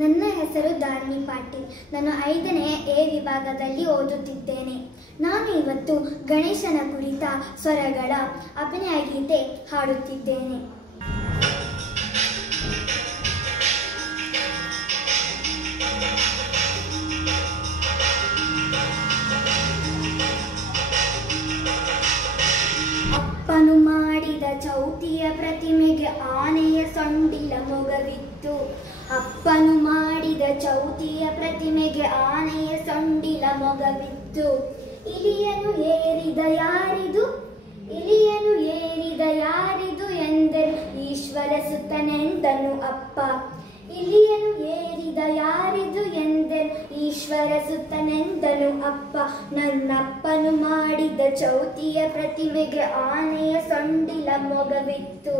ನನ್ನ ಹೆಸರು ಧಾರಿಣಿ ಪಾಟೀಲ್. ನಾನು 5ನೇ ಎ ವಿಭಾಗದಲ್ಲಿ ಓದುತ್ತಿದ್ದೇನೆ. ನಾನು ಇವತ್ತು ಗಣೇಶನ ಕುರಿತ ಸ್ವರಗಳ ಅಭಿನಯ ಗೀತೆ ಹಾಡುತ್ತಿದ್ದೇನೆ. ಅಪ್ಪನು ಮಾಡಿದ ಚೌತಿಯ ಪ್ರತಿಮೆಗೆ ಆನೆಯ ಸೊಂಡಿಲ ಮೊಗವಿತ್ತು. ಅಪ್ಪನು ಮಾಡಿದ ಚೌತಿಯ ಪ್ರತಿಮೆಗೆ ಆನೆಯ ಸೊಂಡಿಲ ಮೊಗವಿತ್ತು. ಇಲಿಯನು ಏರಿದ ಯಾರಿದು, ಇಲಿಯನು ಏರಿದ ಯಾರಿದು ಎಂದರು ಈಶ್ವರ ಸುತನೆಂದನು ಅಪ್ಪ. ಇಲಿಯನು ಏರಿದ ಯಾರಿದು ಎಂದರು ಈಶ್ವರ ಸುತನೆಂದನು ಅಪ್ಪ. ನನ್ನಪ್ಪನು ಮಾಡಿದ ಚೌತಿಯ ಪ್ರತಿಮೆಗೆ ಆನೆಯ ಸೊಂಡಿಲ ಮೊಗವಿತ್ತು.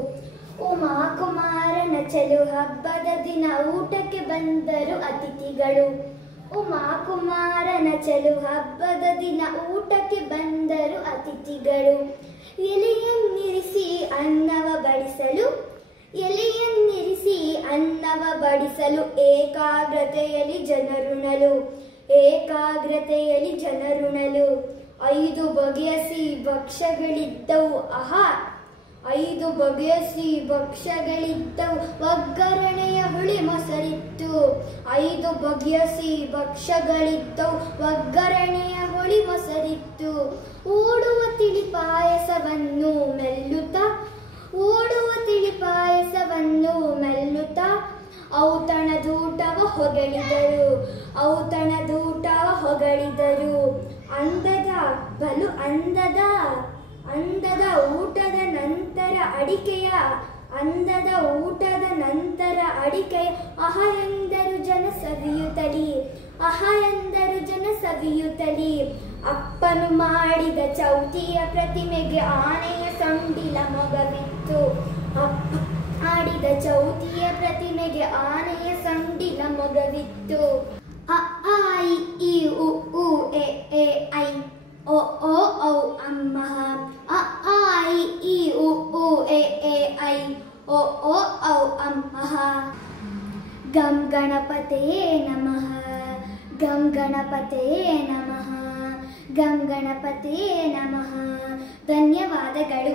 ಉಮಾ ಕುಮಾರನ ಚೆಲು ಹಬ್ಬದ ದಿನ ಊಟಕ್ಕೆ ಬಂದರು ಅತಿಥಿಗಳು. ಉಮಾ ಕುಮಾರನ ಚೆಲು ಹಬ್ಬದ ದಿನ ಊಟಕ್ಕೆ ಬಂದರು ಅತಿಥಿಗಳು. ಎಲೆಯನ್ನಿರಿಸಿ ಅನ್ನವ ಬಡಿಸಲು, ಎಲೆಯನ್ನಿರಿಸಿ ಅನ್ನವ ಬಡಿಸಲು ಏಕಾಗ್ರತೆಯಲ್ಲಿ ಜನರುಣಲು, ಏಕಾಗ್ರತೆಯಲ್ಲಿ ಜನರುಣಲು. 5 ಬಗೆಯ ಸಿಹಿ ಭಕ್ಷ್ಯಗಳಿದ್ದವು. ಆಹಾ, 5 ಬಗೆಯ ಸಿಹಿ ಭಕ್ಷ್ಯಗಳಿದ್ದವು. ಒಗ್ಗರಣೆಯ ಹುಳಿ ಮೊಸರಿತ್ತು. 5 ಬಗೆಯ ಸಿಹಿ ಭಕ್ಷ್ಯಗಳಿದ್ದವು. ಒಗ್ಗರಣೆಯ ಹುಳಿ ಮೊಸರಿತ್ತು. ಓಡುವ ತಿಳಿ ಪಾಯಸವನ್ನು ಮೆಲ್ಲುತ್ತಾ, ಓಡುವ ತಿಳಿ ಪಾಯಸವನ್ನು ಮೆಲ್ಲುತ್ತಾ ಔತಣದೂಟವ ಹೊಗಳಿದರು, ಔತಣದೂಟವ ಹೊಗಳಿದರು. ಅಂದದ ಬಲು ಅಂದದ, ಅಂದದ ಊಟದ ನಂತರ ಅಡಿಕೆಯ, ಅಂದದ ಊಟದ ನಂತರ ಅಡಿಕೆಯ. ಅಹ ಎಂದರು ಜನ ಸವಿಯುತ್ತಲಿ, ಅಹ ಎಂದರು ಜನ ಸವಿಯುತ್ತಲಿ. ಅಪ್ಪನು ಮಾಡಿದ ಚೌತಿಯ ಪ್ರತಿಮೆಗೆ ಆನೆಯ ಸೊಂಡಿಲ ಮೊಗವಿತ್ತು. ಅಪ್ಪ ಮಾಡಿದ ಚೌತಿಯ ಪ್ರತಿಮೆಗೆ ಆನೆಯ ಸೊಂಡಿಲ ಮೊಗವಿತ್ತು. ಅ ಆ ಇ ಈ ಉ ಊ ಎ ಎ ಐ ಓ ಓ ಔ ಅಮ್ಮಃ. ಅ ಆ ಇ ಈ ಉ ಊ ಎ ಎ ಐ ಓ ಓ ಔ ಅಮ್ಮಃ. ಗಂ ಗಣಪತಯೇ ನಮಃ, ಗಂ ಗಣಪತಯೇ ನಮಃ, ಗಂ ಗಣಪತಯೇ ನಮಃ. ಧನ್ಯವಾದಗಳು.